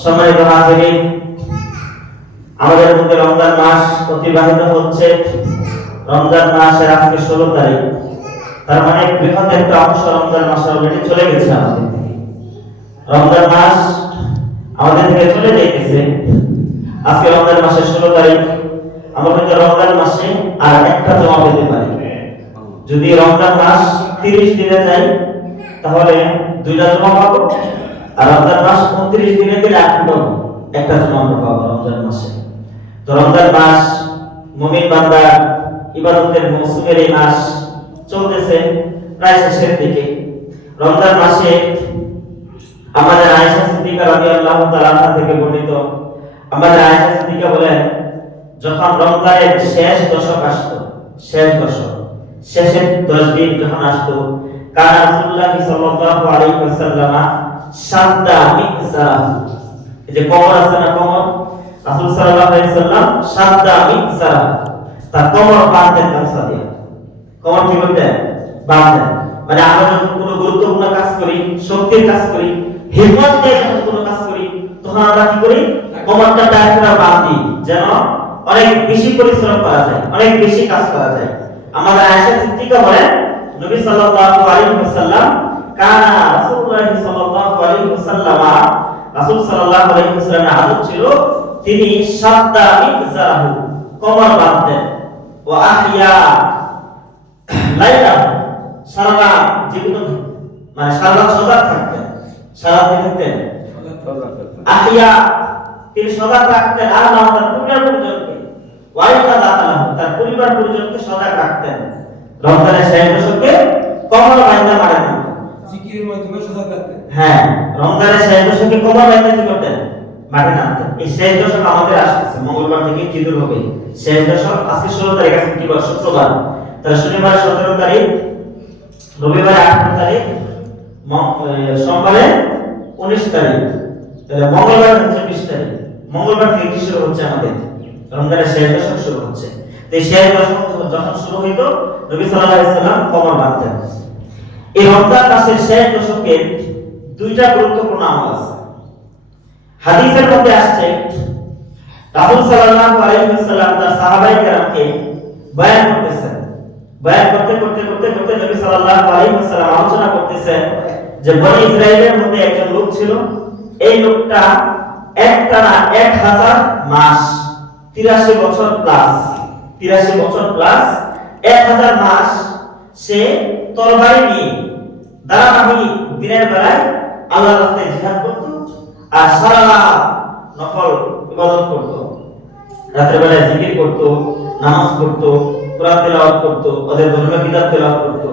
সম্মানিত হাজিরিন, আমাদের মধ্যে রমজান মাস অতিবাহিত হচ্ছে। রমজান মাসের আজকে 16 তারিখ, তার মানে বৃহৎ একটা অংশ রমজান মাস অলরেডি চলে গেছে। আমাদের থেকে রমজান মাস আমাদের থেকে চলে যাইতেছে। আজকে রমজান মাসের 16 তারিখ। আমরা কিন্তু রমজান মাসে আর একটা জমা পেতে পারি। যদি রমজান মাস 30 দিনে যায় তাহলে দুইটা জমা পাবো, আর রমজান মাস 29 দিনে গেলে একটা জমা আমরা পাবো রমজান মাসে। তো রমজান মাস মুমিন বান্দার ইবাদতের মৌসুমের এই মাস চলতেছে প্রায় শেষের দিকে। রমজান মাসে আমাদের আয়েশা সিদ্দিকা রাদিয়াল্লাহু তাআলা থেকে বর্ণিত, আমাদের আয়েশা সিদ্দিকা বলেন, যখন রমজানের শেষ দশক আসতো, শেষের 10 দিন যখন আসতো, কানা রাসূলুল্লাহ সাল্লাল্লাহু আলাইহি ওয়াসাল্লাম শাদ্দা মিকসারা, এই যে কমর আছে না, কমর, রাসূল সাল্লাল্লাহু আলাইহি ওয়াসাল্লাম শাদ্দা মিকসারা, তার কমর বাঁধতেন গামছা দিয়ে। কমর কি করতেন? বাঁধতেন। মানে আমরা যখন কোনো গুরুত্বপূর্ণ কাজ করি, শক্তির কাজ করি, হিম্মত দিয়ে যখন কোনো কাজ করি, তখন আমরা কি করি? কমরটা টাইট করে বাঁধি, যেন অনেক বেশি পরিশ্রম করা যায়, অনেক বেশি কাজ করা যায়। আমাদের আয়েশা সিদ্দিকা বলেন, নবী সাল্লাল্লাহু আলাইহি ওয়াসাল্লাম কানা রাসূলুল্লাহ সাল্লাল্লাহু আলাইহি ওয়াসাল্লাম, রাসূল সাল্লাল্লাহু আলাইহি ওয়াসাল্লামের আদত ছিল তিনি শাদ্দা মিকসারাহু, কমর বাঁধতেন, ওয়া আহইয়া লাইলা, সারা রাত জীবিত, মানে সারা রাত সজাগ থাকতেন, সারা দিন থাকতেন আহইয়া, তিনি সজাগ রাখতেন। আর তার পরিবার পরিজনকে, ওয়াইতা দাতালাহু, তার পরিবার পরিজনকে সজাগ রাখতেন। রমজানের শেষ দশকে কমর বাঁধতে পারেন না, জিকিরের মাধ্যমে সজাগ রাখতেন। হ্যাঁ, রমজানের শেষ দশকে কমর বাঁধতে কি করতেন? মাঠে নামতেন। এই শেষ দশক আমাদের আসছে, মঙ্গলবার থেকে জিদুর হবে শেষ দশক। আজকে 16 তারিখ, আজকে কি বার? শুক্রবার। তাহলে শনিবার 17 তারিখ, রবিবার 18 তারিখ, সোমবারে 19 তারিখ, তাহলে মঙ্গলবার হচ্ছে 20 তারিখ। মঙ্গলবার থেকে কি শুরু হচ্ছে? আমাদের রমজানের শেষ দশক শুরু হচ্ছে। তো এই শেষ দশক যখন শুরু হইতো, নবী সাল্লাল্লাহু আলাইহি ওয়াসাল্লাম কমর বাঁধতেন। এই রমজান মাসের শেষ দশকে দুইটা গুরুত্বপূর্ণ আমল আছে। হাদিসের মধ্যে আসছে, রাসূল সাল্লাল্লাহু আলাইহি ওয়াসাল্লাম তার সাহাবায়ে কেরামকে বয়ান করতেছেন। বয়ান করতে নবী সাল্লাল্লাহু আলাইহি ওয়াসাল্লাম আলোচনা করতেছেন যে বনী ইসরাইলের মধ্যে একজন লোক ছিল। এই লোকটা একটানা 1000 মাস, 83 বছর প্লাস 1000 মাস সে তরবারি নিয়ে দাঁড়াবাহি দিনের বেলায় আল্লাহর রাস্তায় জিহাদ করত, আর সারা রাত নফল ইবাদত করত, রাতের বেলায় জিকির করত, নামাজ পড়ত, কোরআন তেলাওয়াত করত, ওদের ধর্মীয় কিতাব তেলাওয়াত করত।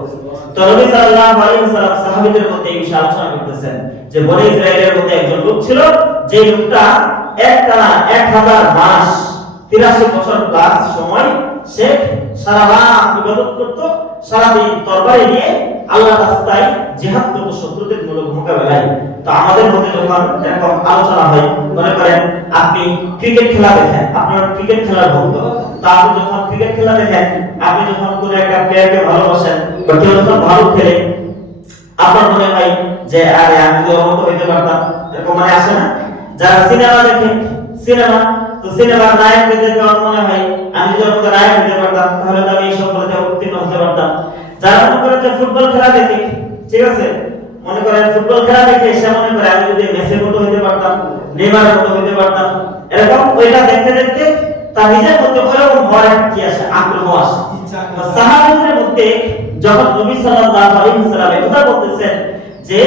তো নবী সাল্লাল্লাহু আলাইহি ওয়াসাল্লাম সাহাবীদের মধ্যে এই বিষয়ে আলোচনা করতেছেন যে বনী ইসরাইলের মধ্যে একজন লোক ছিল, যে লোকটা একটানা 1000 মাস 83 বছর প্লাস সময় সে সারা রাত ইবাদত করত, সারা দিন তরবারি নিয়ে আল্লাহর রাস্তায় জিহাদ করত শত্রুদের মোকাবেলায়। তো আমাদের মধ্যে যখন এরকম আলোচনা হয়, মনে করেন আপনি ক্রিকেট খেলা দেখেন, আপনার ক্রিকেট খেলার ভক্ত, তো আপনি যখন ক্রিকেট খেলা দেখেন, আপনি যখন কোনো একটা প্লেয়ারকে ভালোবাসেন বা কেউ যখন ভালো খেলে, আপনার মনে হয় যে আরে আমি তো ওর মতো হইতে পারতাম, এরকম মানে আসে না? যারা সিনেমা দেখে, তো সিনেমার নায়কদের দেখে আমার মনে হয় আমি যদি ওর মতো নায়ক হইতে পারতাম তাহলে তো আমি এই সফলতায় উত্তীর্ণ হতে পারতাম। যারা মনে করেন যে ফুটবল খেলা দেখে, ঠিক আছে, মনে করেন ফুটবল খেলা দেখে সে মনে করে আমি যদি মেসির মতো হইতে পারতাম, নেইমারের মতো হইতে পারতাম, এরকম ওইটা দেখতে দেখতে তার নিজের মধ্যে ওরকম হওয়ার কি আসে, আগ্রহ আসে। সাহাবীদের মধ্যে যখন নবী সাল্লাল্লাহু আলাইহি ওয়াসাল্লাম এই কথা বলতেছেন যে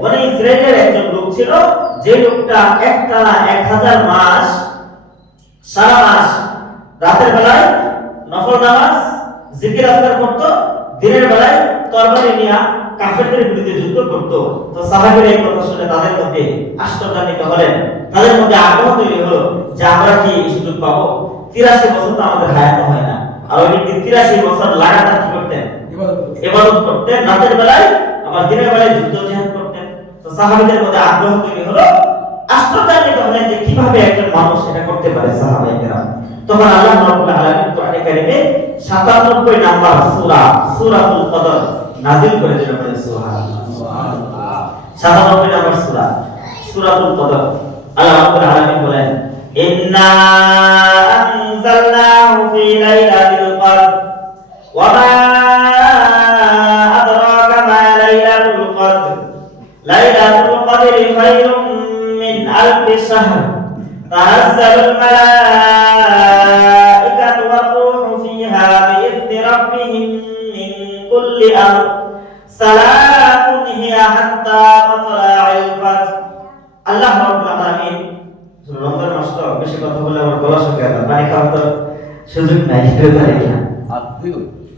বনী ইসরাইলের একজন লোক ছিল, যে লোকটা একটানা 1000 মাস সারা মাস রাতের বেলায় নফল নামাজ জিকির আজকার করত, দিনের বেলায় তরবারি নিয়ে কাফেরদের বিরুদ্ধে যুদ্ধ করত। তো সাহাবীরা এই কথা শুনে তাদের মধ্যে আশ্চর্যান্বিত হলেন, তাদের মধ্যে আগ্রহ তৈরি হলো যে আমরা কি এই সুযোগ পাবো? 83 বছর তো আমাদের হায়াত হয় না, আর ওই 83 বছর লাগাতার কি করতেন? ইবাদত করতেন, রাতের বেলায় আবার দিনের বেলায় যুদ্ধ জিহাদ করতেন। তো সাহাবীদের মধ্যে আগ্রহ তৈরি হলো, আশ্চর্যান্বিত হলেন যে কিভাবে একজন মানুষ এটা করতে পারে সাহাবায়ে কেরাম। তখন আল্লাহ রাব্বুল আলামিন কোরআনে কারীমে 97 নাম্বার সূরা সূরাতুল কদর নাযিল করে দিলেন। সুবহানাল্লাহ। 97 নাম্বার সূরা সূরাতুল কদর। আল্লাহ রাব্বুল আলামিন বলেন ইন্না আনজালনাহু ফি লাইলাতিল কদর ওয়া মা আদরাকা মা লাইলাতুল কদর লাইলাতুল কদরি খায়রুম মিন আলফি শাহর তানাজ্জালুল মালায়েকাতু ওয়ার রূহু ফিহা বিইذনি রাব্বিহিম মিন কুল্লি আমর সালামুন হিয়া হাত্তা মাতলা'ইল ফাজর। আল্লাহ রাব্বুল আলামিন রমজান মাস তো বেশি কথা বলে আমার গলা শুকিয়ে যায়, পানি খাওয়ার তো সুযোগ নাই, খেতে পারি না।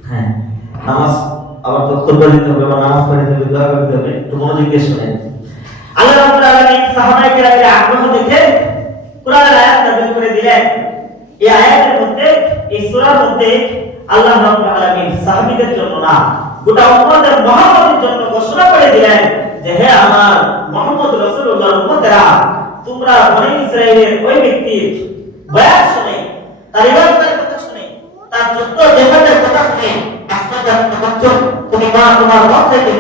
হ্যাঁ, নামাজ আবার তো খুতবা দিতে হবে বা নামাজ পড়তে হবে, দোয়া করতে হবে, একটু মনোযোগ দিয়ে শুনেন। আল্লাহ রাব্বুল আলামিন সাহাবায়ে কেরামের আগ্রহ দেখে কুরআনের আয়াত নাযিল করে দিলেন। এই আয়াতের মধ্যে, এই সূরার মধ্যে আল্লাহ রাব্বুল আলামিন সাহাবীদের জন্য না, গোটা উম্মতের মুহাম্মদের জন্য ঘোষণা করে দিলেন যে হে আমার মুহাম্মদ রাসূলুল্লাহর উম্মতেরা, তোমরা বনি ইসরাইলের ওই ব্যক্তির বয়ান শুনে, তার ইবাদতের কথা শুনে, তার যুদ্ধ জিহাদের কথা শুনে আশ্চর্যান্বিত হচ্ছ। তুমি তোমার মন থেকে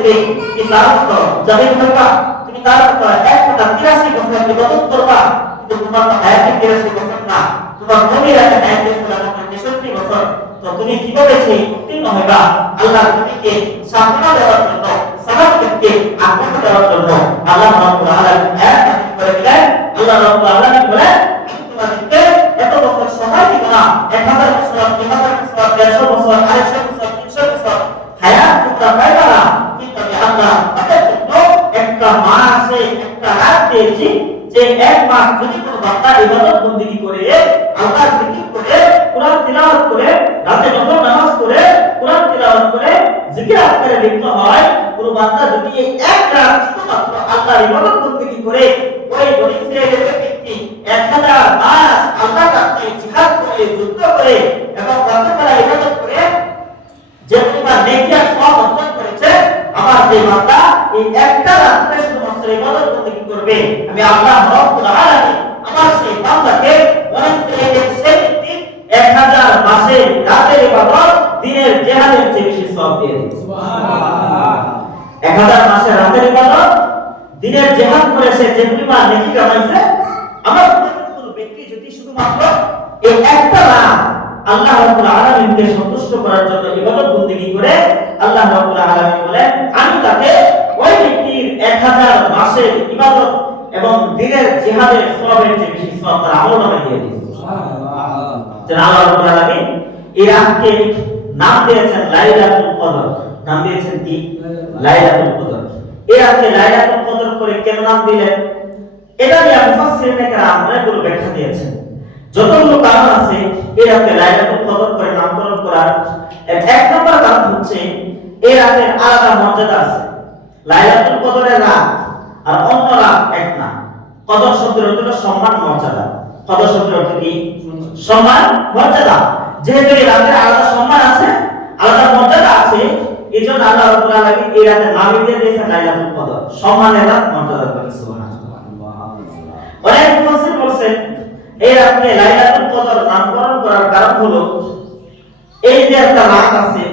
কি তার মতো জাহিদ করবা, তুমি তার মতো 183 বছর ইবাদত করবা, কিন্তু তোমার তো 183 বছর না, তোমার নবীর আছে 163 বছর, তো তুমি কিভাবে সেই উত্তীর্ণ হইবা? আল্লাহ নবীকে সান্ত্বনা দেওয়ার জন্য, সাহাবাদেরকে আগ্রহ দেওয়ার জন্য আল্লাহ রাব্বুল আলামিন আয়াত নাযিল করে দিলেন। আল্লাহ রাব্বুল আলামিন বলেন আমি তোমাদেরকে এত বছর সময় দিব না, 1000 বছর, 2000 বছর, 150 বছর, 250 বছর, 300 বছর হায়াত তোমরা পাইবা না, কিন্তু আমি আল্লাহ তাদের জন্য একটা মাসে একটা রাত দিয়েছি, যে এক মাস যদি কোনো বান্দা ইবাদত বندگی করে, আল্লাহর জিকির করে, কোরআন তিলাওয়াত করে, রাতে নফল নামাজ করে, কোরআন তিলাওয়াত করে, জিকির আজকারে লিপ্ত হয়, কোনো বান্দা যদি এক রাত শুধুমাত্র আল্লাহর ইবাদত বندگی করে, ওই বনি ইসরাইলের ব্যক্তি 1000 মাস আল্লাহর রাস্তায় জিহাদ করে, যুদ্ধ করে এবং রাতেবেলা ইবাদত করে যে পরিমাণ নেকি আর সওয়াব অর্জন করেছে, আমার সেই বান্দা এই একটা রাতে শুধুমাত্র ইবাদত বندگی করবে, আমি আল্লাহ রাব্বুল আলামিন আমার সেই বান্দাকে অনেক সেই ব্যক্তি 1000 মাসের রাতের ইবাদত দিনের জিহাদের চেয়ে বেশি সওয়াব দিয়ে দেব। সুবহানাল্লাহ। 1000 মাসের রাতের ইবাদত দিনের জিহাদ করে সে যে পরিমাণ নেকি কামাইছে, আমার কোন ব্যক্তি যদি শুধুমাত্র এই একটা রাত আল্লাহ রাব্বুল আলামিনকে সন্তুষ্ট করার জন্য ইবাদত বندگی করে, আল্লাহ রাব্বুল আলামিন বলেন আমি তাকে ওই ব্যক্তির 1000 মাসের ইবাদত এবং দিনের জিহাদের সওয়াবের চেয়ে বেশি সওয়াব তার আমলনামায় দিয়ে দিবেন। সুবহানাল্লাহ। যে আল্লাহ রাব্বুল আলামিন এই রাতকে নাম দিয়েছেন লাইলাতুল কদর, নাম দিয়েছেন কি? লাইলাতুল কদর। এই রাতকে লাইলাতুল কদর করে কেন নাম দিলেন? এটা নিয়ে মুফাসসিরিনে কেরাম অনেকগুলো ব্যাখ্যা দিয়েছেন। যতগুলো কারণ আছে এই রাতে লাইলাতুল কদর করে নামকরণ করার, এক নম্বর কারণ হচ্ছে এই রাতের আলাদা মর্যাদা আছে। লাইলাতুল কদরের রাত আর অন্য রাত এক না। কদর শব্দের অর্থ হলো সম্মান, মর্যাদা। কদর শব্দের অর্থ কি? সম্মান, মর্যাদা। যেহেতু এই রাতের আলাদা সম্মান আছে, আলাদা মর্যাদা আছে, এজন্য আল্লাহ রাব্বুল আলামিন এই রাতের নাম দিয়ে দিয়েছেন লাইলাতুল কদর, সম্মানের রাত, মর্যাদার রাত। সুবহানাল্লাহ। অনেক মুফাসসির বলেন এই রাতকে লাইলাতুল কদর নামকরণ করার কারণ হলো এই যে একটা রাত আছে,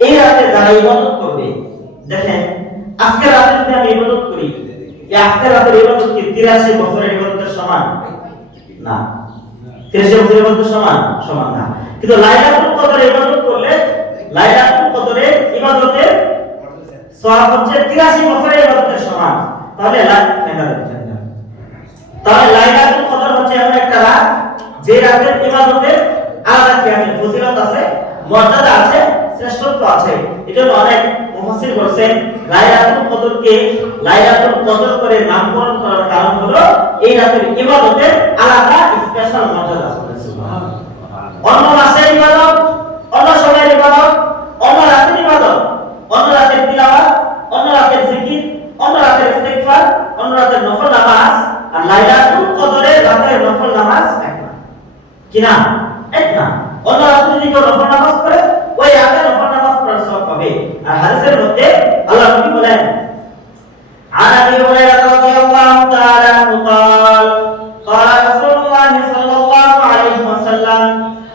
এই রাতে যারা ইবাদত করবে, দেখেন আজকে রাতে যদি আমি ইবাদত করি, এই আজকে রাতের ইবাদত কি 83 বছরের ইবাদতের সমান? না। 83 বছরের ইবাদতের সমান না। কিন্তু লাইলাতুল কদর ইবাদত করলে লাইলাতুল কদরের ইবাদতের সওয়াব হচ্ছে 83 বছরের ইবাদতের সমান। তাহলে লাইলাতুল কদর হচ্ছে এমন একটা রাত যে রাতের ইবাদতের আলাদা কি আছে, ফজিলত আছে, মর্যাদা আছে, শ্রেষ্ঠত্ব আছে। এজন্য অনেক মুফাসসির বলেন লাইলাতুল কদরকে লাইলাতুল কদর করে নামকরণ করার কারণ হলো এই রাতের ইবাদতের আলাদা স্পেশাল মর্যাদা আছে। অন্য মাসের ইবাদত, অন্য সময়ের ইবাদত, অন্য রাতের ইবাদত, অন্য রাতের তিলাওয়াত, অন্য রাতের জিকির, অন্য রাতের ইস্তিগফার, অন্য রাতের নফল নামাজ আর লাইলাতুল কদরের রাতের নফল নামাজ এক না। কি না? এক না। অন্য রাতে যদি কেউ নফল নামাজ পড়ে, ওই রাতে নফল নামাজ পড়ার সওয়াব পাবে। আর হাদিসের মধ্যে আল্লাহ নবী বলেন عن ابي هريره رضي الله تعالى عنه قال قال رسول الله صلى الله عليه وسلم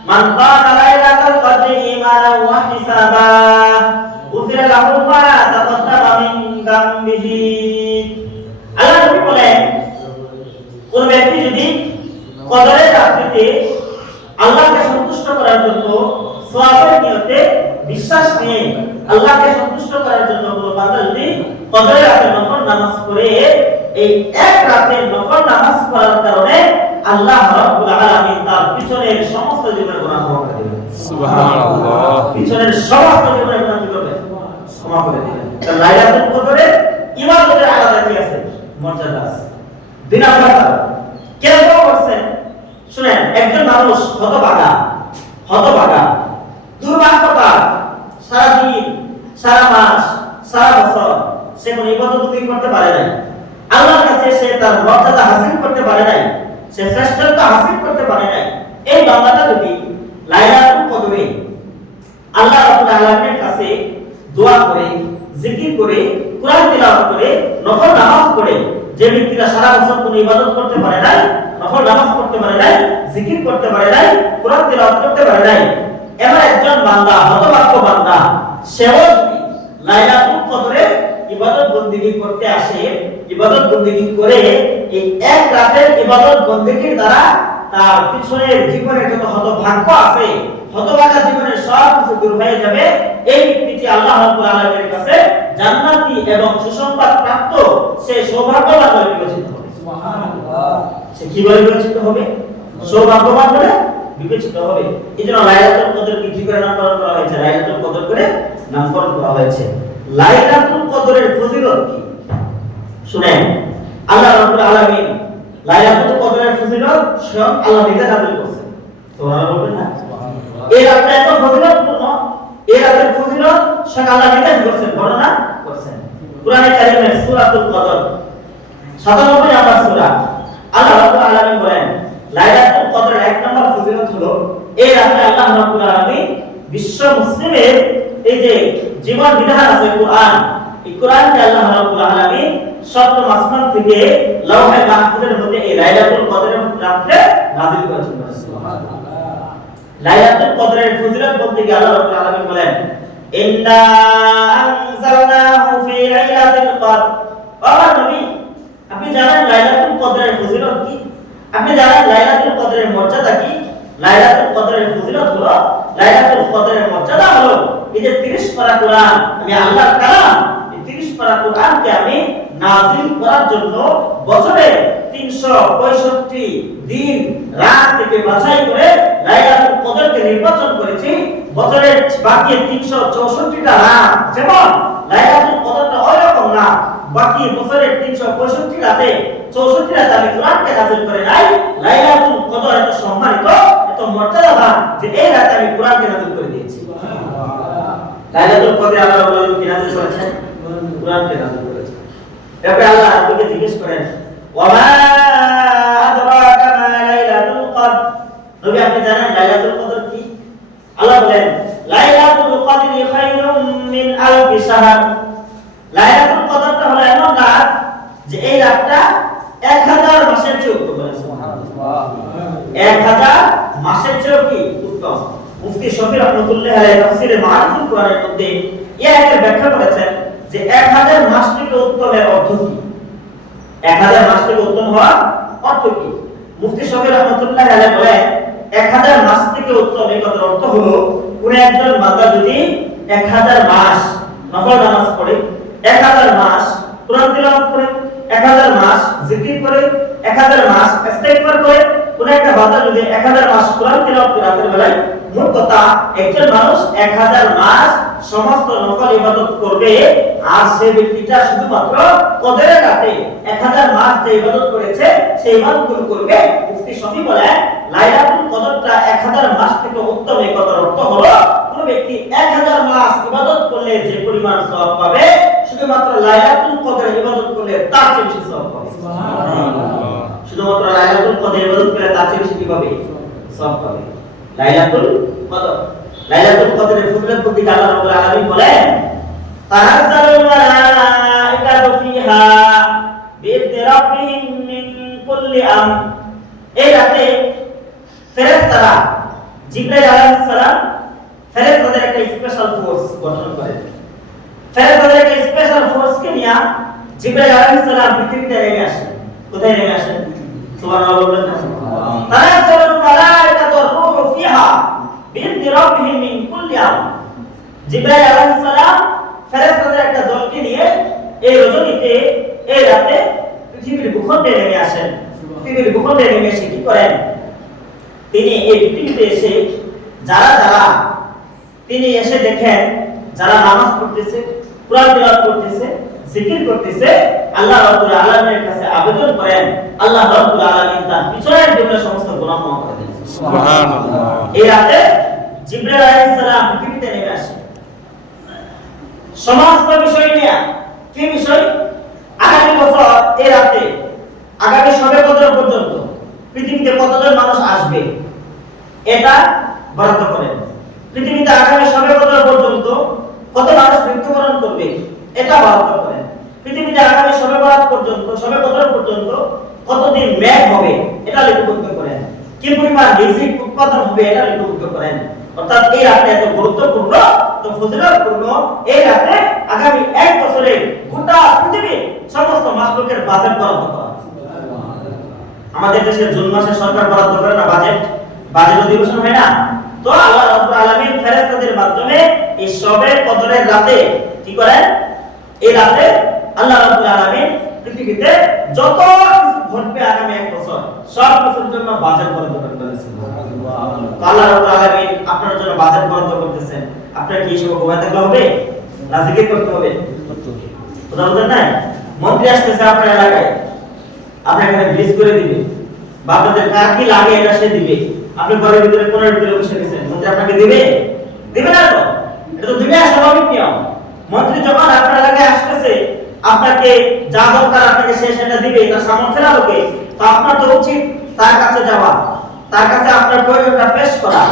من قام ليله القدر ايمانا واحتسابا غفر له ما تقدم من ذنبه। আল্লাহ নবী বলেন কোন ব্যক্তি যদি কদরের রাত্রিতে আল্লাহকে সন্তুষ্ট করার জন্য সওয়াবের নিয়তে বিশ্বাস নিয়ে আল্লাহকে সন্তুষ্ট করার জন্য কোনো বান্দা যদি কদরের রাতে নফল নামাজ পড়ে, এই এক রাতে নফল নামাজ পড়ার কারণে আল্লাহ রাব্বুল আলামিন তার পিছনের সমস্ত জীবনের গুনাহ ক্ষমা করে দিবেন। সুবহানাল্লাহ। পিছনের সমস্ত জীবনের গুনাহ কি করবেন? ক্ষমা করে দিবেন। তাহলে লাইলাতুল কদরে ইবাদতের আলাদা কি আছে? মর্যাদা আছে। দুই নাম্বার কেন করছেন শুনেন, একজন মানুষ হতভাগা দুর্ভাগ্যতা, সারা দিন সারা মাস সারা বছর সে কোনো ইবাদত করতে পারে নাই, আল্লাহর কাছে সে তার মর্যাদা হাসিল করতে পারে নাই, সে শ্রেষ্ঠত্ব হাসিল করতে পারে নাই। এই বান্দাটা যদি লাইলাতুল কদরে আল্লাহ রাব্বুল আলামিনের কাছে দোয়া করে, জিকির করে, কোরআন তিলাওয়াত করে, নফল নামাজ পড়ে, যে ব্যক্তিরা সারা বছর কোনো ইবাদত করতে পারে নাই, নফল নামাজ পড়তে পারে নাই, জিকির করতে পারে নাই, কোরআন তিলাওয়াত করতে পারে নাই, এমন একজন বান্দা, হতভাগ্য বান্দা, সেও যদি লাইলাতুল কদরে ইবাদত বন্দেগী করতে আসে, ইবাদত বন্দেগী করে এই এক রাতের ইবাদত বন্দেগীর দ্বারা তার পিছনের জীবনের যত হতভাগ্য আছে, হতভাগা জীবনের সব কিছু দূর হয়ে যাবে। এই ব্যক্তিটি আল্লাহ রাব্বুল আলামিনের কাছে জান্নাতি এবং সুসংবাদ প্রাপ্ত, সে সৌভাগ্যবান বলে বিবেচিত হবে। সুবহানাল্লাহ। সে কি বলে বিবেচিত হবে? সৌভাগ্যবান বলে বিবেচিত হবে। এজন্য লাইলাতুল কদরকে কি করে নামকরণ করা হয়েছে? লাইলাতুল কদর করে নামকরণ করা হয়েছে। লাইলাতুল কদরের ফজিলত কি? শুনেন, আল্লাহ রাব্বুল আলামিন লাইলাতুল কদরের ফজিলত স্বয়ং আল্লাহ নিজে নাযিল করেছেন। সুবহানাল্লাহ বলবেন না? এই রাতটা এত ফজিলতপূর্ণ, এই রাতের ফজিলত স্বয়ং আল্লাহ নিজে করেছেন, বর্ণনা করেছেন। কোরআনে কারীমের সূরাতুল কদর 97 নম্বর সূরা, আল্লাহ রাব্বুল আলামিন বলেন লাইলাতুল কদরের এক নম্বর ফজিলত হলো এই রাতে আল্লাহ রাব্বুল আলামিন বিশ্ব মুসলিমের এই যে জীবন বিধান আছে কোরআন, এই কোরআনকে আল্লাহ রাব্বুল আলামিন সপ্তম আসমান থেকে লওহে মাহফুজের মধ্যে এই লাইলাতুল কদরের রাতে নাযিল করেছেন। সুবহানাল্লাহ। লাইলাতুল কদরের ফজিলত বলতে গিয়ে আল্লাহ রাব্বুল আলামিন বলেন ইন্না আনজালনাহু ফি লাইলাতিল কদর। বাবা নবী, আপনি জানেন লাইলাতুল কদরের ফজিলত কি? আপনি জানেন লাইলাতুল কদরের মর্যাদা কি? লাইলাতুল কদরের ফজিলত হলো, লাইলাতুল কদরের মর্যাদা হলো এই যে 30 পারা কোরআন, আমি আল্লাহর কালাম, এই 30 পারা কোরআনকে আমি নাযিল করার জন্য বছরে 365 দিন রাত থেকে বাছাই করে লাইলাতুল কদরকে নির্বাচন করেছি। বছরের বাকি 364টা রাত যেমন লাইলাতুল কদরটা ওইরকম না, বাকি বছরের 365 রাতে 64 রাতে আমি কোরআনকে নাযিল করে নাই। লাইলাতুল কদর এত সম্মানিত, এত মর্যাদাবান যে এই রাতে আমি কোরআনকে নাযিল করে দিয়েছি। লাইলাতুল কদরে আল্লাহ রাব্বুল আলামিন কি নাযিল করেছেন? কোরআনকে নাযিল করেছেন। এরপরে আল্লাহ নবীকে জিজ্ঞেস করেন ওয়া মা আদরাকা মা লাইলাতুল কদর, নবী আপনি জানেন লাইলাতুল কদর কি? আল্লাহ বলেন লাইলাতুল কদরি খায়রুম মিন আলফি শাহর। লাইলাতুল কদরটা হলো এমন রাত যে এই রাতটা 1000 মাসের চেয়ে উত্তম। সুবহানাল্লাহ। 1000 মাসের চেয়ে কি উত্তম? মুফতি শফি রাহমাতুল্লাহ আলাইহি তাফসীরে মাআরিফুল কোরআনের মধ্যে এই আয়াতের ব্যাখ্যা করেছেন যে 1000 মাস থেকে উত্তমের অর্থ কি? 1000 মাস থেকে উত্তম হওয়ার অর্থ কি? মুফতি শফি রাহমাতুল্লাহ আলাইহি বলেন 1000 মাস থেকে উত্তম এই কথার অর্থ হলো কোন একজন বান্দা যদি 1000 মাস নফল নামাজ পড়ে, 1000 মাস কোরআন তিলাওয়াত করে, 1000 মাস জিকির করে, 1000 মাস ইস্তিগফার করে, কোন একটা বান্দা যদি 1000 মাস কোরআন তিলাওয়াত করে রাতের বেলায়, মোট কথা একজন মানুষ 1000 মাস সমস্ত নফল ইবাদত করবে, আর সে ব্যক্তিটা শুধুমাত্র কদরের রাতে 1000 মাস যে ইবাদত করেছে সেই ইবাদতগুলো করবে। মুফতি শফি বলেন লাইলাতুল কদরটা 1000 মাস থেকে উত্তম। এই কথার অর্থ হলো কোন ব্যক্তি 1000 মাস ইবাদত করলে যে পরিমাণ সওয়াব পাবে, শুধুমাত্র লাইলাতুল কদরে ইবাদত করলে তার চেয়ে বেশি সওয়াব পাবে। সুবহানাল্লাহ। শুধুমাত্র লাইলাতুল কদরে ইবাদত করলে তার চেয়ে বেশি কি পাবে? সওয়াব পাবে। লাইলাতুল কদর, লাইলাতুল কদরের ফজিলত বলতে আল্লাহ রাব্বুল আলামিন বলেন তানাজ্জালুল মালাইকাতু ফিহা বিইذনি রাব্বিহিম মিন কুল্লি আমর। এই রাতে ফেরেশতারা জিবরাইল আলাইহিস সালাম ফেরেশতাদের একটা স্পেশাল ফোর্স গঠন করেন। ফেরেশতাদের একটা স্পেশাল ফোর্সকে নিয়ে জিবরাইল আলাইহিস সালাম পৃথিবীতে নেমে আসেন। কোথায় নেমে আসেন? সুবহানাল্লাহ বলবেন না? তানাজ্জালুল মালায়েকাতু ওয়ার-রূহু ফিহা বিইذনি রাব্বিহিম মিন কুল্লি আমর। জিবরাইল আলাইহিস সালাম ফেরেশতাদের একটা দলকে নিয়ে এই রজনীতে, এই রাতে পৃথিবীর ভূখণ্ডে নেমে আসেন। পৃথিবীর ভূখণ্ডে নেমে এসে কি করেন? তিনি এই পৃথিবীতে এসে যারা তিনি এসে দেখেন যারা নামাজ পড়তেছে, কুরআন তেলাওয়াত করতেছে, জিকির করতেছে, আল্লাহ রাব্বুল আলামিনের কাছে আবেদন করেন, আল্লাহ রাব্বুল আলামিন তার পিছনের জন্য সমস্ত গুনাহ মাফ করে দেন। সুবহানাল্লাহ। এই রাতে জিবরাইল আলাইহিস সালাম পৃথিবীতে নেমে আসেন সমস্ত বিষয় নিয়ে। কি বিষয়? আগামী বছর এই রাতে, আগামী শবে কদর পর্যন্ত পৃথিবীতে কতজন মানুষ আসবে এটা বরাদ্দ করেন। পৃথিবীতে আগামী শবে কদর পর্যন্ত কত মানুষ মৃত্যুবরণ করবে এটা বরাদ্দ করেন। পৃথিবীতে আগামী শবে বরাত পর্যন্ত, শবে কদর পর্যন্ত কতদিন মেঘ হবে এটা লিপিবদ্ধ করেন। কি পরিমাণ রিজিক উৎপাদন হবে এটা লিপিবদ্ধ করেন। অর্থাৎ এই রাতে এত গুরুত্বপূর্ণ, তো ফজিলতপূর্ণ এই রাতে আগামী এক বছরে গোটা পৃথিবীর সমস্ত মাখলুকের বাজেট বরাদ্দ করা। আমাদের দেশের জুন মাসে সরকার বরাদ্দ করে না বাজেট অধিবেশন হয় না? তো আল্লাহ রাব্বুল আলামিন ফেরেশতাদের মাধ্যমে এই শবে কদরের রাতে কি করেন? এই রাতে আল্লাহ রাব্বুল আলামিন পৃথিবীতে যত কিছু ঘটবে আগামী এক বছর সব কিছুর জন্য বাজেট বরাদ্দ করে ফেলেছেন। তো আল্লাহ রাব্বুল আলামিন আপনার জন্য বাজেট বরাদ্দ করতেছেন। আপনার কি সব ঘুমাতে থাকলে হবে না জিকির করতে হবে? কথা বলছেন না? মন্ত্রী আসতেছে আপনার এলাকায়, আপনি এখানে ব্রিজ করে দিবে, বা আপনাদের কার কি লাগে এটা সে দিবে। আপনি ঘরের ভিতরে কোণের ভিতরে বসে গেছেন, মন্ত্রী আপনাকে দিবে? দিবে না তো? এটা তো দিবে, স্বাভাবিক নিয়ম। মন্ত্রী যখন আপনার এলাকায় আসতেছে, আপনাকে যা দরকার আপনাকে সে সেটা দিবে, এটা সামর্থ্যের আলোকে। তো আপনার তো উচিত তার কাছে যাওয়া, তার কাছে আপনার প্রয়োজনটা পেশ করা,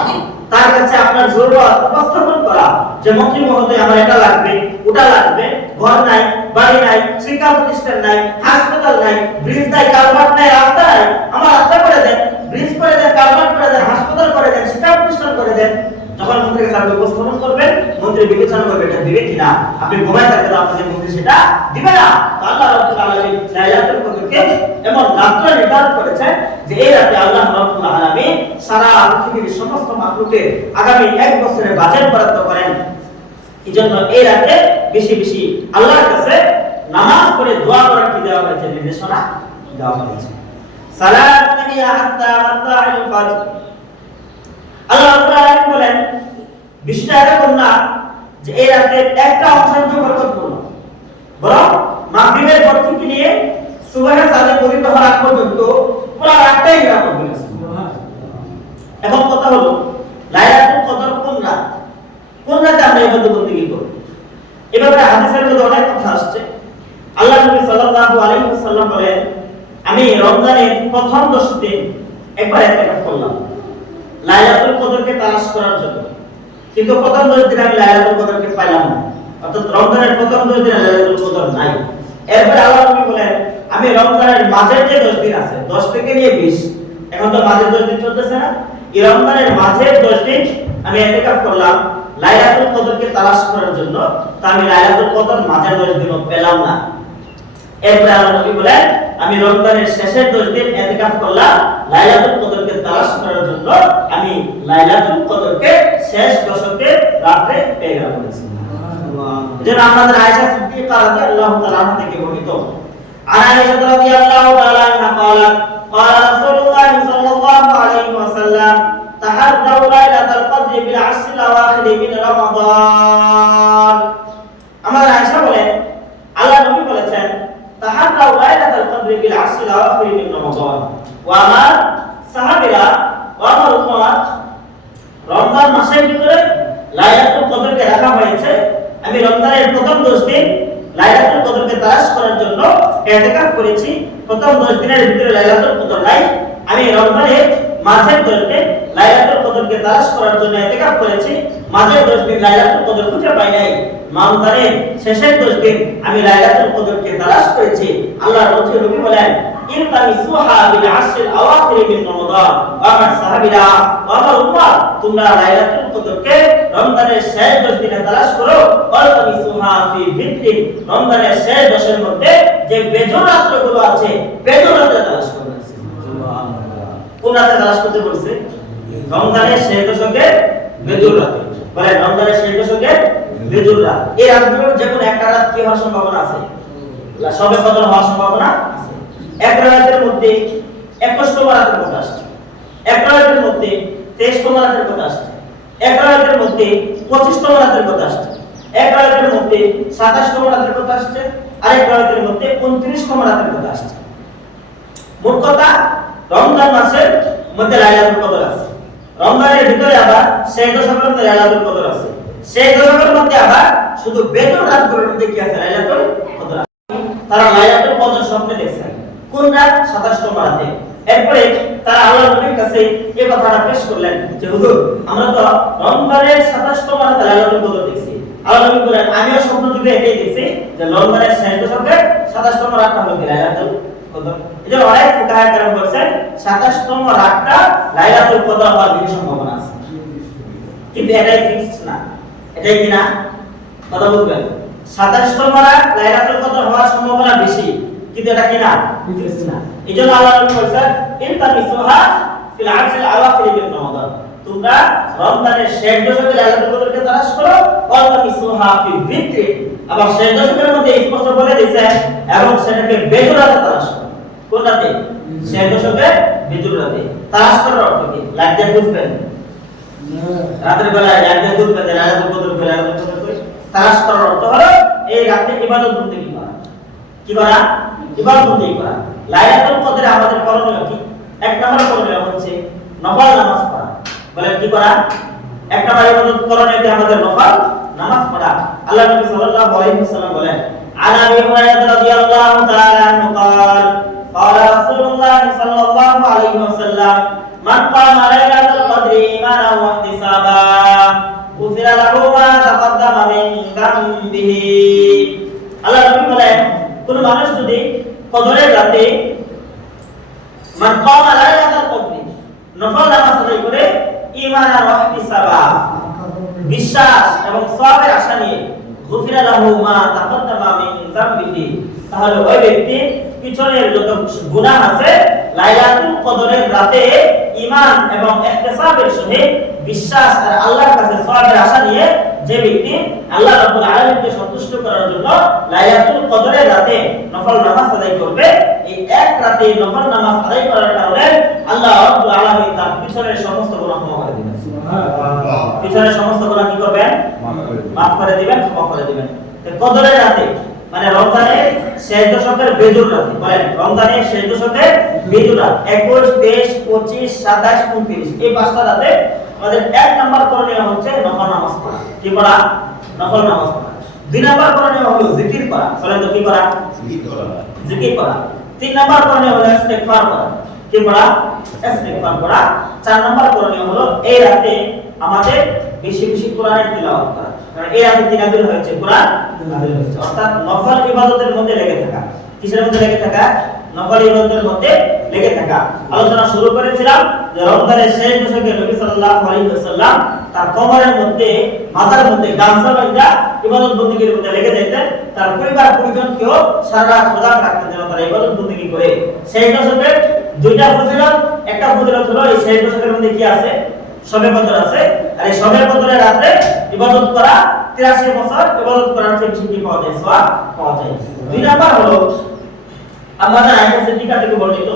তার কাছে আপনার জরুরত উপস্থাপন করা, যে মন্ত্রী মহোদয় আমার এটা লাগবে, ওটা লাগবে, ঘর নাই, বাড়ি নাই, শিক্ষা প্রতিষ্ঠান নাই, হাসপাতাল নাই, ব্রিজ নাই, কালভার্ট নাই, রাস্তা নাই, আমার রাস্তা করে দেন, ব্রিজ করে দেন, কালভার্ট করে দেন, হাসপাতাল করে দেন, শিক্ষা প্রতিষ্ঠান করে দেন। যখন মন্ত্রীকে আপনি উপস্থাপন করবেন, মন্ত্রী বিবেচনা করবে এটা দিবে কিনা। আপনি ঘুমায় থাকলে আপনাদের মন্ত্রী সেটা দিবে না। আল্লাহ রাব্বুল আলামিন লাইলাতুল কদরকে এমন রাত্র নির্ধারণ করেছেন যে এই রাতে আল্লাহ রাব্বুল আলামিন সারা পৃথিবীর সমস্ত মাখলুকের আগামী এক বছরের বাজেট বরাদ্দ করেন। এজন্য এই রাতে বেশি বেশি আল্লাহর কাছে নামাজ পড়ে দোয়া করার কি দেওয়া হয়েছে, নির্দেশনা দেওয়া হয়েছে। সালাতুন হিয়া হাত্তা মাতলা'ইল ফাজর। আল্লাহ রাব্বুল আলামিন বলেন বিষয়টা এরকম না যে এই রাতে একটা অংশ বরকতপূর্ণ, বরং মাগরিবের পর থেকে নিয়ে সুবহানের সাজদা পরিত হওয়ার আগ পর্যন্ত পুরো রাতটাই নিরাপদ হয়েছে। এখন কথা হলো লাইলাতুল কদর কোন রাত, কোন রাতে আমরা ইবাদত বন্দেগী করব? এবারে হাদিসের মধ্যে অনেক কথা আসছে। আল্লাহ নবী সাল্লাল্লাহু আলাইহি ওয়াসাল্লাম বলেন, আমি রমজানের প্রথম 10 দিন একবার ইতিকাফ করলাম লাইলাতুল কদরকে তালাশ করার জন্য, কিন্তু প্রথম 10 দিন আমি লাইলাতুল কদরকে পাইলাম না। অর্থাৎ রমজানের প্রথম 10 দিন লাইলাতুল কদর নাই। এরপরে আল্লাহ নবী বলেন, আমি রমজানের মাঝের যে 10 দিন আছে, 10 থেকে নিয়ে 20, এখন তো মাঝের 10 দিন চলতেছে না, এই রমজানের মাঝের 10 দিন আমি ইতিকাফ করলাম লাইলাতুল কদরকে তালাশ করার জন্য, তা আমি লাইলাতুল কদর মাঝের 10 দিনও পেলাম না। এরপরে আল্লাহ নবী বলেন, আমি রমজানের শেষের 10 দিন ইতিকাফ করলাম লাইলাতুল কদরকে তালাশ করার জন্য, আমি লাইলাতুল কদরকে শেষ দশকের রাতে পেয়ে গেলাম। যেন আমাদের আয়েশা সিদ্দিকা রাদিয়াল্লাহু তাআলা আনহা থেকে বর্ণিত, আয়েশা রাদিয়াল্লাহু তাআলা আনহা قالت قال رسول الله صلى الله عليه وسلم تحروا ليلة القدر بالعشر الأواخر من رمضان। আমাদের আয়েশা বলেন আল্লাহ নবী বলেছেন, তাহাররাউ লাইলাতুল কদর বিল আশর আওয়াখির মিন রমাদান। ও আমার সাহাবীরা, ও আমার উম্মত, রমজান মাসের ভিতরে লাইলাতুল কদরকে রাখা হয়েছে। আমি রমজানের প্রথম 10 দিন লাইলাতুল কদরকে তালাশ করার জন্য ইতিকাফ করেছি। প্রথম 10 দিনের ভিতরে লাইলাতুল কদর নাই। আমি রমজানের মাঝের 10 দিন লাইলাতুল কদরকে তালাশ করার জন্য ইতিকাফ করেছি। মাঝের 10 দিন লাইলাতুল কদর খুঁজে পাই নাই। রমজানের শেষের 10 দিন আমি লাইলাতুল কদরকে তালাশ করেছি। আল্লাহর রাসূল নবী বলেন, ইলতামিসুহা বিল আশর আওয়াখির মিন রমাদান। আমার সাহাবীরা, আমার উম্মত, তোমরা লাইলাতুল কদরকে রমজানের শেষ 10 দিনে তালাশ করো। ইলতামিসুহা ফি ভিতরি, রমজানের শেষ 10 এর মধ্যে যে বেজোড় রাতগুলো আছে, বেজোড় রাতে তালাশ করো। কোন রাতে তালাশ করতে বলছে? রমজানের শেষ দশকে বেজুর রাতে। বলেন রমজানের শেষ দশকে বেজুর রাত। এই রাতগুলোর যে কোনো একটা রাত কি হওয়ার সম্ভাবনা আছে? সবে কদর হওয়ার সম্ভাবনা আছে। এক রাতের মধ্যে 21তম রাতের কথা আসছে, এক রাতের মধ্যে 23তম রাতের কথা আসছে, এক রাতের মধ্যে 25তম রাতের কথা আসছে, এক রাতের মধ্যে 27তম রাতের কথা আসছে, আরেক রাতের মধ্যে 29তম রাতের কথা আসছে। মোট কথা রমজান মাসের মধ্যে লাইলাতুল কদর আছে, রমজানের ভিতরে আবার শেষ দশকের মধ্যে লাইলাতুল কদর আছে, শেষ দশকের মধ্যে আবার শুধু বেজুর রাতগুলোর মধ্যে কি আছে? লাইলাতুল কদর আছে। তারা লাইলাতুল কদর স্বপ্নে দেখছেন কোন রাত? 27তম রাতে। এরপরে তারা আল্লাহর নবীর কাছে এই কথাটা পেশ করলেন যে হুজুর, আমরা তো রমজানের 27তম রাতে লাইলাতুল কদর দেখছি। আল্লাহ নবী বলেন, আমিও স্বপ্ন যুগে এটাই দেখছি যে রমজানের শেষ দশকে 27তম রাতটা হলো লাইলাতুল কদর। এই যে অনেক ফুকাহা কেরাম বলেছেন 27তম রাতটা লাইলাতুল কদর হওয়ার বেশি সম্ভাবনা আছে, কিন্তু এটাই ফিক্সড না। এটাই কি না? কথা বুঝবেন? 27তম রাত লাইলাতুল কদর হওয়ার সম্ভাবনা বেশি, কিন্তু এটা কি না? ফিক্সড না। এইজন্য আল্লাহ নবী বলেছেন, ইনতামিসুহা ফিল আশরিল আওয়াখির মিন রমাদান, তোমরা রমজানের শেষ দশকে লাইলাতুল কদরকে তালাশ করো। ওয়াতামিসুহা ফিল ভিতরি, আবার শেষ দশকের মধ্যে স্পষ্ট বলে দিয়েছে এবং সেটাকে বেজুর রাতে তালাশ করো। কোন রাতে? শেষ দশকে বেজুর রাতে। তালাশ করার অর্থ কি? লাইট দিয়ে বুঝবেন? রাতের বেলায় লাইট দিয়ে বুঝবেন যে লাইলাতুল কদর কে লাইলাতুল কদর তালাশ করার অর্থ হলো এই রাতে ইবাদত বন্দেগী করা। কি করা? ইবাদত বন্দেগী করা। লাইলাতুল কদরে আমাদের করণীয় কি? এক নম্বর করণীয় হচ্ছে নফল নামাজ পড়া। বলেন কি করা? এক নম্বর ইবাদত করণীয় কি? আমাদের নফল নামাজ পড়া। আল্লাহ নবী সাল্লাল্লাহু আলাইহি ওয়াসাল্লাম বলেন, আন আবি হুরায়রা রাদিয়াল্লাহু তাআলা আনহু قال قال رسول الله صلى الله عليه وسلم من قام ليلة القدر إيمانا واحتسابا غفر له ما تقدم من ذنبه। আল্লাহ নবী বলেন, কোন মানুষ যদি কদরের রাতে মান কামা লাইলাতুল কদর নফল নামাজ আদায় করে ঈমানান ওয়া ইহতিসাবা বিশ্বাস এবং সওয়াবের আশা নিয়ে গুফিরা লাহু মা তাকদ্দামা মিন যামবিহি, তাহলে ওই ব্যক্তি পিছনের যত গুনাহ আছে লাইলাতুল কদরের রাতে ঈমান এবং ইহতিসাবের সহিত বিশ্বাস আর আল্লাহর কাছে সওয়াবের আশা নিয়ে যে ব্যক্তি আল্লাহ রাব্বুল আলামিনকে সন্তুষ্ট করার জন্য লাইলাতুল কদরের রাতে নফল নামাজ আদায় করবে, এই এক রাতে নফল নামাজ আদায় করার কারণে আল্লাহ রাব্বুল আলামিন তার পিছনের সমস্ত গুনাহ ক্ষমা করে দিবেন। সুবহানাল্লাহ। পিছনের সমস্ত গুনাহ কি করবেন? মাফ করে দিবেন, ক্ষমা করে দিবেন। তো কদরের রাতে মানে রমজানের শেষ দশকের বেজুর রাতে, বলেন রমজানের শেষ দশকের বেজুর রাত 21, 23, 25, 27, 29 এই পাঁচটা রাতে আমাদের এক নাম্বার করণীয় হচ্ছে নফল নামাজ পড়া। কি পড়া? নফল নামাজ পড়া। দুই নাম্বার করণীয় হলো জিকির করা। বলেন তো কি করা? জিকির করা। তিন নাম্বার করণীয় হলো ইস্তেগফার করা। কি পড়া? ইস্তেগফার করা। চার নাম্বার করণীয় হলো এই রাতে আমাদের বেশি বেশি কোরআনের তিলাওয়াত করা, কারণ এই রাতে তিলাওয়াত হয়েছে কোরআন নাযিল হয়েছে, অর্থাৎ নফল ইবাদতের মধ্যে লেগে থাকা। কিসের মধ্যে লেগে থাকা? নফল ইবাদতের মধ্যে লেগে থাকা। আলোচনা শুরু করেছিলাম যে রমজানের শেষ দশকে নবী সাল্লাল্লাহু আলাইহি ওয়াসাল্লাম তার কোমরের মধ্যে মাথার মধ্যে গামছা বাঁধা ইবাদত বندگির মধ্যে লেগে যেতেন, তার পরিবার পরিজনকেও সারা রাত সজাগ রাখতেন যেন তারা ইবাদত বندگি করে। শেষ দশকের দুইটা ফজিলত, একটা ফজিলত হলো এই শেষ দশকের মধ্যে কি আছে? শবে কদর আছে। আর এই শবে কদরের রাতে ইবাদত করা 83 বছর ইবাদত করার চেয়ে বেশি কি পাওয়া যায়? সওয়াব পাওয়া যায়। দুই নাম্বার হলো আমাদের আয়েশা সিদ্দিকা থেকে বর্ণিত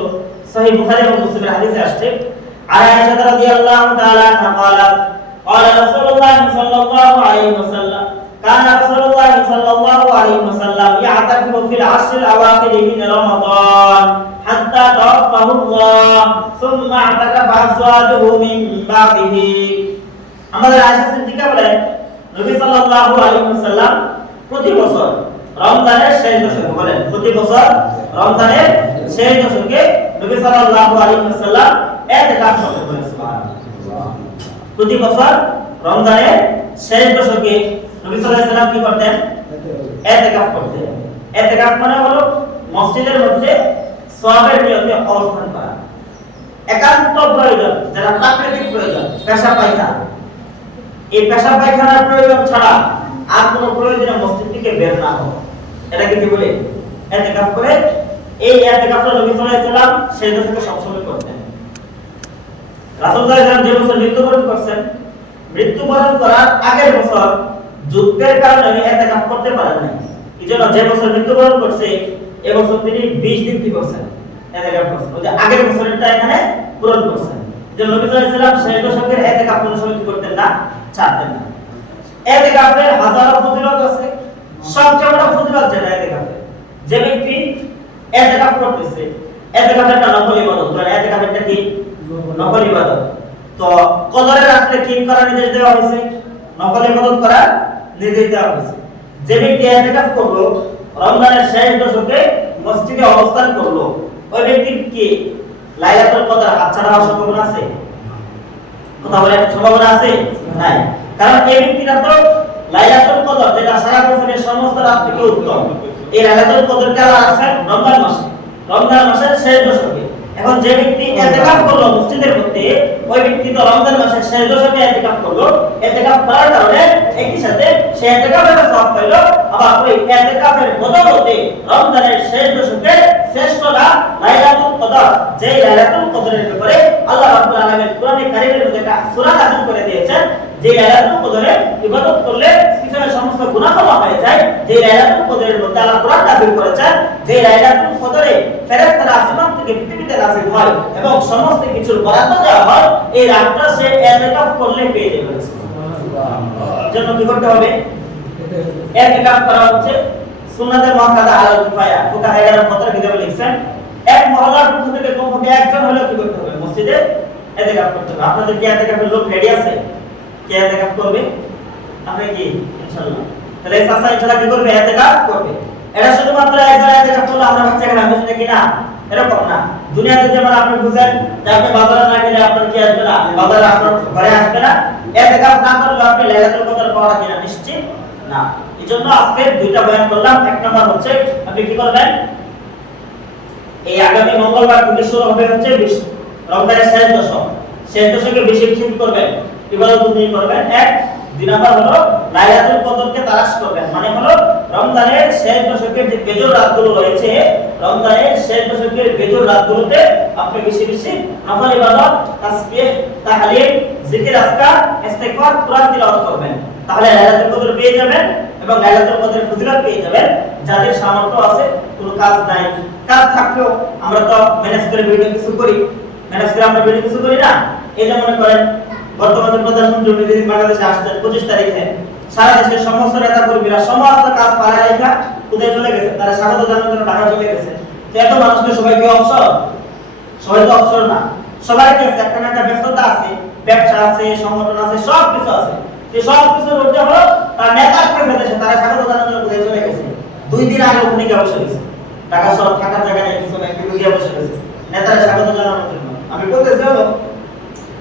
সহিহ বুখারী এবং মুসলিমের হাদিসে আসছে, আয়েশা রাদিয়াল্লাহু তাআলা আনহা قالت قال رسول الله صلى الله عليه وسلم كان رسول الله صلى الله عليه وسلم يعتكف في العشر الأواخر من رمضان حتى توفاه الله ثم اعتكف أزواجه من بعده। আমাদের আয়েশা সিদ্দিকা বলেন, নবী সাল্লাল্লাহু আলাইহি ওয়াসাল্লাম প্রতি বছর রমজানের শেষ দশকে, বলেন প্রতি বছর রমজানের শেষ দশকে নবী সাল্লাল্লাহু আলাইহি ওয়াসাল্লাম ইতিকাফ করতেন। সুবহানাল্লাহ। প্রতি বছর রমজানের শেষ দশকে নবী সাল্লাল্লাহু আলাইহি ওয়াসাল্লাম কি করতেন? ইতিকাফ করতেন। ইতিকাফ মানে হলো মসজিদের মধ্যে সওয়াবের নিয়তে অবস্থান করা। একান্ত প্রয়োজন, যারা প্রাকৃতিক প্রয়োজন, পেশাব পায়খানা, এই পেশাব পায়খানার প্রয়োজন ছাড়া আর কোনো প্রয়োজনে মসজিদ থেকে বের না হওয়া, এটাকে কি বলে? ইতিকাফ করে এই ইতিকাফটা নবী সাল্লাল্লাহু আলাইহি ওয়াসাল্লাম সেই থেকে সবসময় করতেন। রাসূল সাল্লাল্লাহু আলাইহি ওয়াসাল্লাম যে বছর মৃত্যুবরণ করছেন, মৃত্যুবরণ করার আগের বছর যুদ্ধের কারণে উনি ইতিকাফ করতে পারেন নাই। এজন্য যে বছর মৃত্যুবরণ করছে এই বছর তিনি 20 দিন কি করছেন, ইতিকাফ করছেন। ওই যে আগের বছরটা এখানে পূরণ করছেন। যে নবী সাল্লাল্লাহু আলাইহি ওয়াসাল্লাম সেই দশকের ইতিকাফ কোন সময় কি করতেন না, ছাড়তেন না। ইতিকাফের হাজারো ফজিলত আছে, সবচেয়ে বড় ফজিলত যেটা ইতিকাফের, যে ব্যক্তি ইতিকাফ করতেছে, ইতিকাফের একটা নফল ইবাদত, মানে ইতিকাফেরটা কি নফল ইবাদত। তো কদরের রাতে কি করার নির্দেশ দেওয়া হয়েছে, নফল ইবাদত করার নির্দেশ দেওয়া হয়েছে। যে ব্যক্তি ইতিকাফ করলো, রমজানের শেষ দশকে মসজিদে অবস্থান করলো, ওই ব্যক্তির কি লাইলাতুল কদর হাতছাড়া হওয়ার সম্ভাবনা আছে? কথা বলে সম্ভাবনা আছে? নাই। কারণ এই ব্যক্তিরা তো লাইলাতুল কদর, যেটা সারা বছরের সমস্ত রাত থেকে উত্তম, এই লাইলাতুল কদরকে আল্লাহ রাখছেন রমজান মাসে, রমজান মাসের শেষ দশকে। এখন যে ব্যক্তি ইতিকাফ করলো মসজিদের মধ্যে, ওই ব্যক্তি তো রমজান মাসের শেষ দশকে ইতিকাফ করলো। ইতিকাফ করার কারণে একই সাথে সে ইতিকাফের সওয়াব পাইলো, আবার ওই ইতিকাফের বদৌলতে রমজানের শেষ দশকে শ্রেষ্ঠ রাত লাইলাতুল কদর, যে লাইলাতুল কদরের ব্যাপারে আল্লাহ রাব্বুল আলামিন কোরআনে কারীমের মধ্যে একটা সূরা নাযিল করে দিয়েছেন, যে লাইলাতুল কদরে ইবাদত করলে পিছনের সমস্ত গুনাহ ক্ষমা হয়ে যায়। যে লাইলাতুল কদরের মধ্যে আল্লাহ কোরআন নাযিল করেছেন, যে লাইলাতুল কদরে ফেরেশতারা আসমান থেকে পৃথিবীতে নাযিল হয় এবং সমস্ত কিছুর বরাদ্দ দেওয়া হয়, এই রাতটা সে ইতিকাফ করলে পেয়ে যাবে। সুবহানাল্লাহ। জন্য কি করতে হবে? ইতিকাফ করা হচ্ছে সুন্নাতে মুআক্কাদা আলাল কিফায়া। ফুকাহায়ে ফতোয়া কিতাবে লিখছেন, এক মহল্লার পক্ষ থেকে কমপক্ষে একজন হলেও কি করতে হবে, মসজিদে ইতিকাফ করতে হবে। আপনাদের কি ইতিকাফের লোক রেডি আছে? কে ইতিকাফ করবে? আপনি কি ইনশাআল্লাহ? তাহলে এই চাচা ইনশাআল্লাহ কি করবে? ইতিকাফ করবে। এটা শুধুমাত্র একজন ইতিকাফ করলে আমরা ভাবছি এখানে আমি শুনে কিনা, এরকম না। দুনিয়াতে যেমন আপনি বুঝেন যে আপনি বাজারে না গেলে আপনার কি আসবে না, বাজারে আপনার ঘরে আসবে না, ইতিকাফ না করলে আপনি লাইলাতুল কদর পাওয়া কিনা নিশ্চিত না। এজন্য আজকে দুইটা বয়ান করলাম। এক নাম্বার হচ্ছে আপনি কি করবেন, এই আগামী মঙ্গলবার থেকে শুরু হবে হচ্ছে রমজানের শেষ দশক, শেষ দশকে বেশি বেশি করবেন, ইবাদত বন্দেগী করবেন। এক, দুই নাম্বার হলো লাইলাতুল কদরকে তালাশ করবেন, মানে হলো রমজানের শেষ দশকের যে বেজোর রাতগুলো রয়েছে, রমজানের শেষ দশকের বেজোর রাতগুলোতে আপনি বেশি বেশি নফল ইবাদত, তাসবিহ, তাহলিল, জিকির, আজকার, ইস্তিগফার, কুরআন তিলাওয়াত করবেন। তাহলে লাইলাতুল কদর পেয়ে যাবেন এবং লাইলাতুল কদরের ফজিলত পেয়ে যাবেন। যাদের সামর্থ্য আছে, কোনো কাজ নাই, কাজ থাকলেও আমরা তো ম্যানেজ করে ভিডিও কিছু করি, ম্যানেজ করে আমরা ভিডিও কিছু করি না। এই যে মনে করেন বর্তমানে প্রধানমন্ত্রী যেদিন বাংলাদেশে আসছেন 25 তারিখে, সারা দেশের সমস্ত নেতা কর্মীরা সমস্ত কাজ পাড়ায় রেখা কোথায় চলে গেছে, তারা স্বাগত জানানোর জন্য ঢাকা চলে গেছে। তো এত মানুষকে সবাই কি অবসর? সবাই তো অবসর না, সবাই কি আছে, একটা না একটা ব্যস্ততা আছে, ব্যবসা আছে, সংগঠন আছে, সব কিছু আছে। এই সব কিছুর মধ্যে হলো তার নেতার কাছে দেশে তারা স্বাগত জানানোর জন্য কোথায় চলে গেছে, 2 দিন আগে ওখানে গিয়ে বসে গেছে, ঢাকা শহর থাকার জায়গা নেই, কিছু নেই, কিন্তু গিয়ে বসে গেছে নেতারা স্বাগত জানানোর জন্য। আমি বলতেছি হলো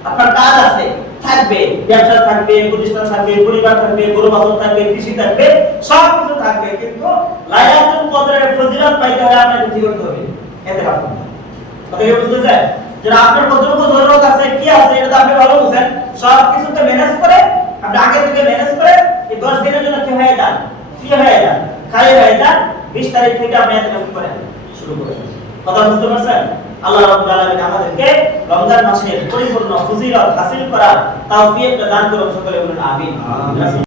আপনার কাজ আছে, থাকবে, ব্যবসা থাকবে, প্রতিষ্ঠান থাকবে, পরিবার থাকবে, গরু বাছুর থাকবে, কৃষি থাকবে, সব কিছু থাকবে, কিন্তু লাইলাতুল কদরের ফজিলত পাইতে হলে আপনাকে কি করতে হবে? ইতিকাফ করতে হবে। কথা কি বুঝতেছেন? যে আপনার কতটুকু জরুরত আছে, কি আছে, এটা তো আপনি ভালো বুঝেন। সব কিছুতে ম্যানেজ করে আপনি আগে থেকে ম্যানেজ করে এই 10 দিনের জন্য কি হয়ে যান, ফ্রি হয়ে যান, খালি হয়ে যান। 20 তারিখ থেকে আপনি ইতিকাফ করেন, শুরু করেন। কথা বুঝতে পারছেন? আল্লাহ রাব্বুল আলামিন আমাদেরকে রমজান মাসের পরিপূর্ণ ফজিলত হাসিল করার তৌফিক দান করুন। সকলে বলুন আমিন।